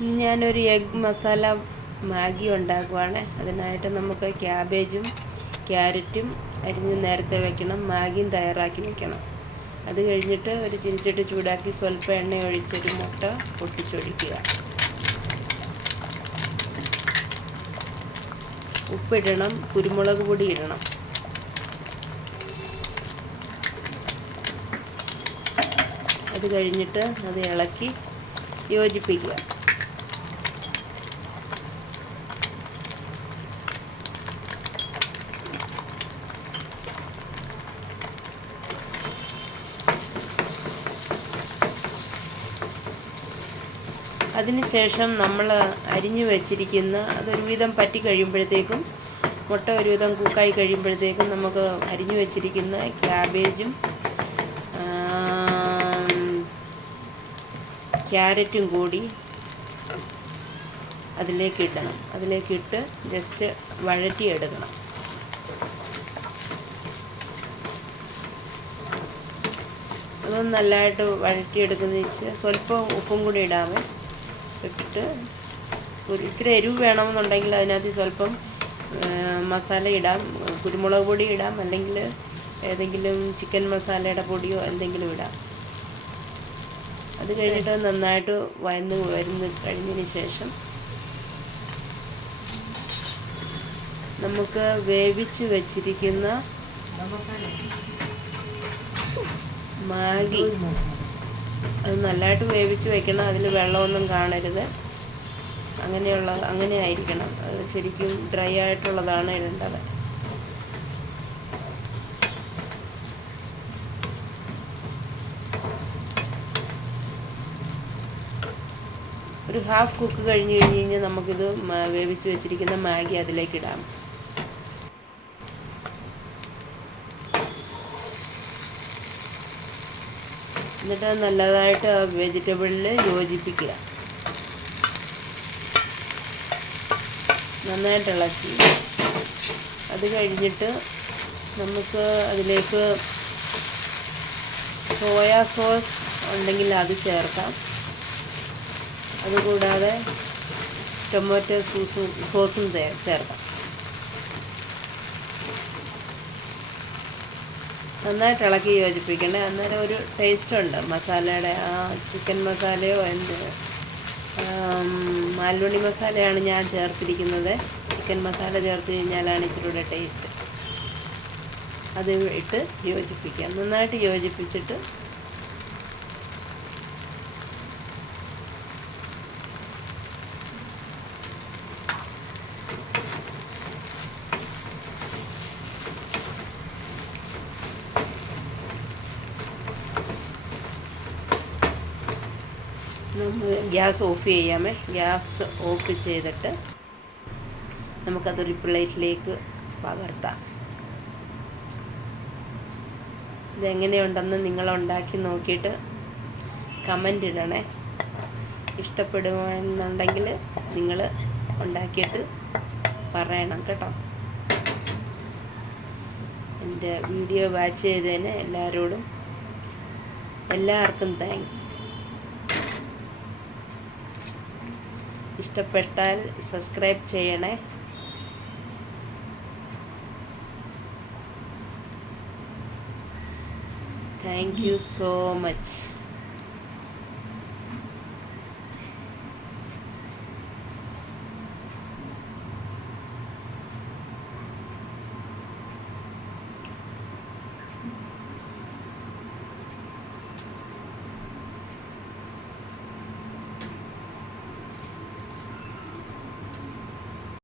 ഇനി ഞാനൊരു egg masala Maggi ഉണ്ടാക്കുവാണ്. അതിനായിട്ട് നമുക്ക് ക്യാബേജും ക്യാരറ്റും അരിഞ്ഞ് നേരത്തെ വെക്കണം. മാഗിയും തയ്യാറാക്കി വെക്കണം. അത് കഴിഞ്ഞിട്ട് ഒരു ചീനിച്ചട്ടി ചൂടാക്കി സ്വല്പം എണ്ണ ഒഴിച്ചൊരു മുട്ട പൊട്ടിച്ചൊഴിക്കുക. ഉപ്പിടണം, കുരുമുളക് പൊടി ഇടണം. അത് കഴിഞ്ഞിട്ട് അത് ഇളക്കി യോജിപ്പിക്കുക. അതിനുശേഷം നമ്മൾ അരിഞ്ഞു വെച്ചിരിക്കുന്ന അതൊരുവിധം പറ്റി കഴിയുമ്പോഴത്തേക്കും, മുട്ട ഒരുവിധം കുക്കായി കഴിയുമ്പോഴത്തേക്കും നമുക്ക് അരിഞ്ഞു വെച്ചിരിക്കുന്ന ക്യാബേജും ക്യാരറ്റും കൂടി അതിലേക്കിടണം. അതിലേക്കിട്ട് ജസ്റ്റ് വഴറ്റിയെടുക്കണം. അതൊന്ന് നല്ലതായിട്ട് വഴറ്റിയെടുക്കുന്ന സ്വല്പം ഉപ്പും കൂടി ഇടാമേ. ഇട്ടിട്ട് ഇച്ചിരി എരിവ് വേണമെന്നുണ്ടെങ്കിൽ അതിനകത്ത് സ്വല്പം മസാല ഇടാം. കുരുമുളക് പൊടി ഇടാം, അല്ലെങ്കിൽ ഏതെങ്കിലും ചിക്കൻ മസാലയുടെ പൊടിയോ എന്തെങ്കിലും ഇടാം. അത് കഴിഞ്ഞിട്ട് നന്നായിട്ട് വരുന്ന കഴിഞ്ഞതിന് ശേഷം നമുക്ക് വേവിച്ച് വെച്ചിരിക്കുന്ന മാഗി അത് നല്ലതായിട്ട് വേവിച്ച് വെക്കണം. അതിൽ വെള്ളമൊന്നും കാണരുത്. അങ്ങനെ ആയിരിക്കണം. അത് ശരിക്കും ഡ്രൈ ആയിട്ടുള്ളതാണ് ഇടേണ്ടത്. ഒരു ഹാഫ് കുക്ക് കഴിഞ്ഞ് കഴിഞ്ഞാൽ നമുക്കിത് വേവിച്ച് വെച്ചിരിക്കുന്ന മാഗി അതിലേക്ക് ഇടാം. എന്നിട്ട് നല്ലതായിട്ട് വെജിറ്റബിളിൽ യോജിപ്പിക്കുക. നന്നായിട്ട് ഇളക്കി അത് കഴിഞ്ഞിട്ട് നമുക്ക് അതിലേക്ക് സോയാ സോസ് ഉണ്ടെങ്കിൽ അത് ചേർക്കാം. അതുകൂടാതെ ടൊമാറ്റോ സോസും ചേർക്കാം. നന്നായിട്ട് ഇളക്കി യോജിപ്പിക്കണേ. അന്നേരം ഒരു ടേസ്റ്റ് ഉണ്ട് മസാലയുടെ. ചിക്കൻ മസാലയോ മാൽവണി മസാലയാണ് ഞാൻ ചേർത്തിരിക്കുന്നത്. ചിക്കൻ മസാല ചേർത്ത് കഴിഞ്ഞാലാണ് ഇച്ചിരൂടെ ടേസ്റ്റ്. അത് ഇട്ട് യോജിപ്പിക്കാം. നന്നായിട്ട് യോജിപ്പിച്ചിട്ട് ഗ്യാസ് ഓഫ് ചെയ്യാമേ. ഗ്യാസ് ഓഫ് ചെയ്തിട്ട് നമുക്കതൊരു പ്ലേറ്റിലേക്ക് പകർത്താം. ഇതെങ്ങനെയുണ്ടെന്ന് നിങ്ങളുണ്ടാക്കി നോക്കിയിട്ട് കമൻ്റ് ഇടണേ. ഇഷ്ടപ്പെടുമെന്നുണ്ടെങ്കിൽ നിങ്ങൾ ഉണ്ടാക്കിയിട്ട് പറയണം കേട്ടോ. എൻ്റെ വീഡിയോ വാച്ച് ചെയ്തതിന് എല്ലാവർക്കും താങ്ക്സ്. ഇഷ്ടപ്പെട്ടാൽ സബ്സ്ക്രൈബ് ചെയ്യണേ. Thank you so much.